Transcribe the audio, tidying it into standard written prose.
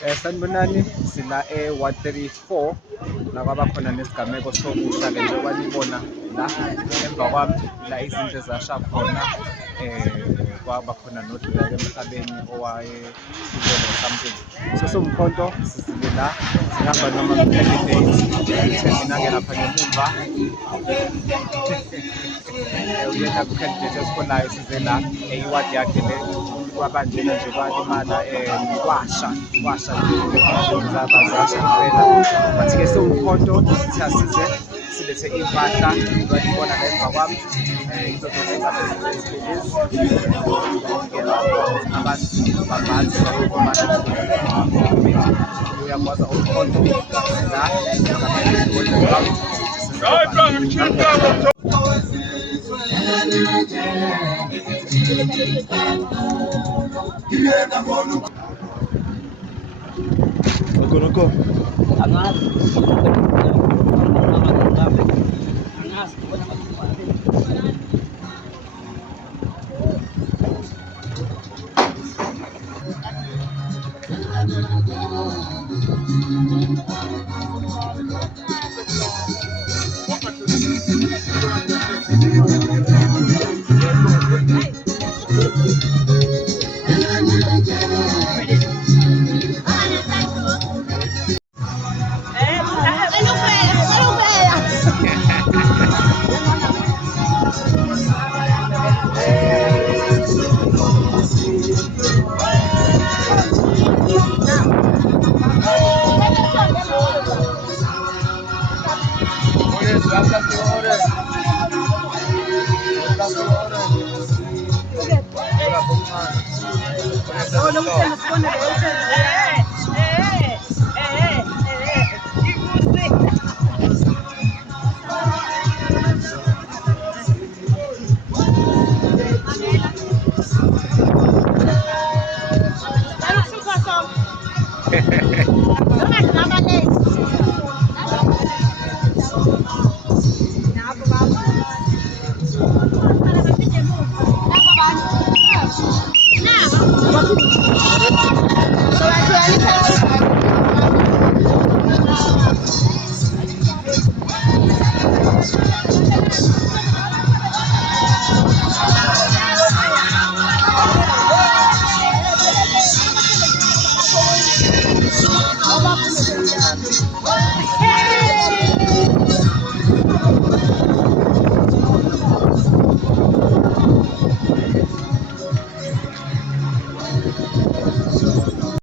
Sanibonani, sila e-134 la kwaba khona nesigameko sokusha-ke njengoba nibona la emva kwami la izinto ezasha khona kwaba khona nodlula-ke emhlabeni owayehlulelwe something. So siwumkhonto sizile la sihamba nama-candidates mina-ke lapha ngemumva uyena ku-candidate esikholayo size la iwadi yakhe le kwabanjena nje kwalimala kwasha zabazasha impela but-ke siwumkhonto sithi asize silethe iy'mpahla lwalibona la emva kwami izo zonke impahla lezi abantu babanzi uyakwazi umkhonto la Noko. Angas.